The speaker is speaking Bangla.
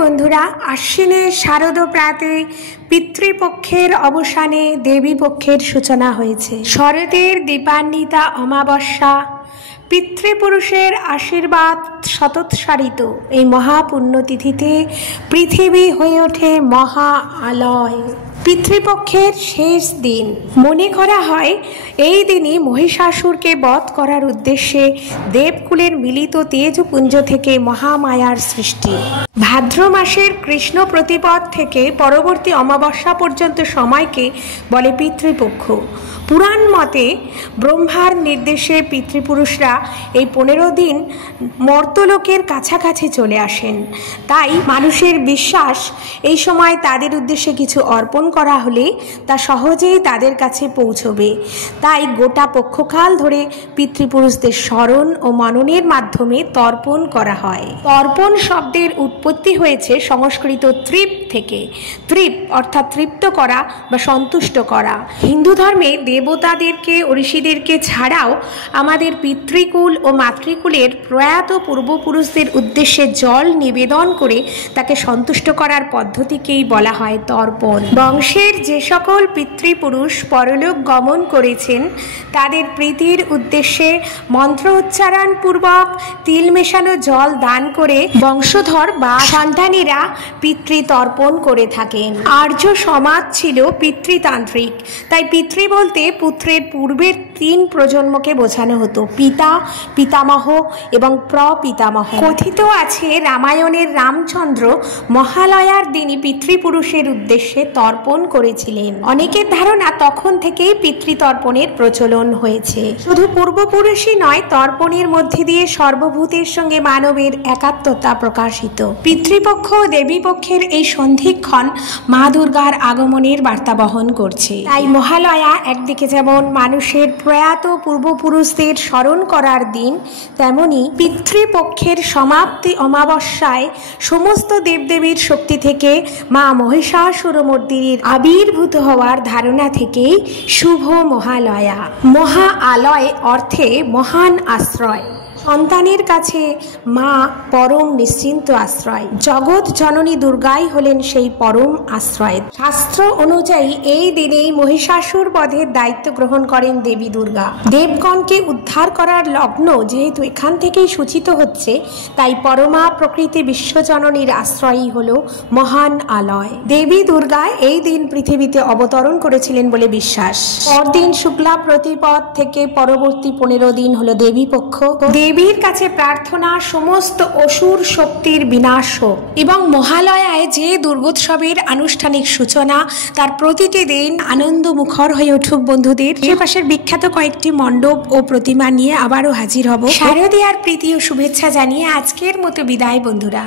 বন্ধুরা, আশ্বিনের শারদ প্রাতে পিতৃপক্ষের অবসানে দেবী পক্ষের সূচনা হয়েছে। শরতের দীপান্বিতা অমাবস্যা পিতৃপুরুষের আশীর্বাদ শতৎসারিত এই মহাপুণ্যতিথিতে পৃথিবী হয়ে ওঠে মহা আলয়। পিতৃপক্ষের শেষ দিন মনে করা হয় এই দিনই মহিষাসুরকে বধ করার উদ্দেশ্যে দেবকুলের মিলিত তেজপুঞ্জ থেকে মহামায়ার সৃষ্টি। ভাদ্র মাসের কৃষ্ণ প্রতিপদ থেকে পরবর্তী অমাবস্যা পর্যন্ত সময়কে বলে পিতৃপক্ষ। পুরাণ মতে ব্রহ্মার নির্দেশে পিতৃপুরুষরা এই 15 দিন মর্তলোকের কাছাকাছি চলে আসেন। তাই মানুষের বিশ্বাস এই সময় তাদের উদ্দেশ্যে কিছু অর্পণ করা হলে তা সহজেই তাদের কাছে পৌঁছবে। তাই গোটা পক্ষকাল ধরে পিতৃপুরুষদের স্মরণ ও মননের মাধ্যমে তর্পণ করা হয়। তর্পণ শব্দের উৎপত্তি হয়েছে সংস্কৃত তৃপ থেকে। তৃপ অর্থাৎ তৃপ্ত করা বা সন্তুষ্ট করা। হিন্দু ধর্মে দেবতাদেরকে ও ঋষিদেরকে ছাড়াও আমাদের পিতৃকুল ও মাতৃকুলের প্রয়াত পূর্বপুরুষদের উদ্দেশ্যে জল নিবেদন করে তাকে সন্তুষ্ট করার পদ্ধতিকেই বলা হয় তর্পণ। বংশের যে সকল পিতৃপুরুষ পরলোক গমন করেছেন তাদের প্রীতির উদ্দেশ্যে মন্ত্র উচ্চারণ পূর্বক তিল মেশানো জল দান করে বংশধর বা সন্তানীরা পিতৃতর্পণ করে থাকেন। আর্য সমাজ ছিল পিতৃতান্ত্রিক, তাই পিতৃ বলতে পুত্রের পূর্বের 3 প্রজন্মকে বোঝানো হতো: পিতা, পিতামহ এবং প্রপিতামহ। কথিত আছে রামায়ণের রামচন্দ্র মহালয়ার দিনই পিতৃপুরুষের উদ্দেশ্যে তর্পণ করেছিলেন। অনেকের ধারণা তখন থেকেই পিতৃতর্পণের প্রচলন হয়েছে। শুধু পূর্বপুরুষই নয়, তর্পণের মধ্যে দিয়ে সর্বভূতের সঙ্গে মানবের একাত্মতা প্রকাশিত। পিতৃপক্ষ ও দেবীপক্ষের এই সন্ধিক্ষণ মা দুর্গার আগমনের বার্তা বহন করছে। তাই মহালয়া একদিকে যেমন মানুষের প্রয়াত পূর্বপুরুষদের স্মরণ করার দিন, তেমনি পিতৃপক্ষের সমাপ্তি অমাবস্যায় সমস্ত দেবদেবীর শক্তি থেকে মা মহিষাসুরমর্দিনীর আবির্ভূত হওয়ার ধারণা থেকেই শুভ মহালয়া। মহা আলয় অর্থে মহান আশ্রয়। সন্তানের কাছে মা পরম নিশ্চিন্ত আশ্রয়। জগৎ জননী দুর্গাই হলেন সেই পরম আশ্রয়। শাস্ত্র অনুযায়ী এই দিনেই মহিষাসুর বধের দায়িত্ব গ্রহণ করেন দেবী দুর্গা। দেবগণকে উদ্ধার করার লগ্ন যেহেতু এখান থেকেই সূচিত হচ্ছে, তাই পরমা প্রকৃতি বিশ্বজননীর আশ্রয়ই হল মহান আলয়। দেবী দুর্গা এই দিন পৃথিবীতে অবতরণ করেছিলেন বলে বিশ্বাস। পরদিন শুক্লা প্রতিপদ থেকে পরবর্তী 15 দিন হল দেবী পক্ষ। দেবীর কাছে প্রার্থনা সমস্ত অসুর শক্তির বিনাশ হোক এবং মহালয়ায় যে দুর্গোৎসবের আনুষ্ঠানিক সূচনা, তার প্রতিটি দিন আনন্দ মুখর হয়ে উঠুক। বন্ধুদের আশেপাশের বিখ্যাত কয়েকটি মণ্ডপ ও প্রতিমা নিয়ে আবারও হাজির হব। শারদীয়ার প্রীতি ও শুভেচ্ছা জানিয়ে আজকের মতো বিদায় বন্ধুরা।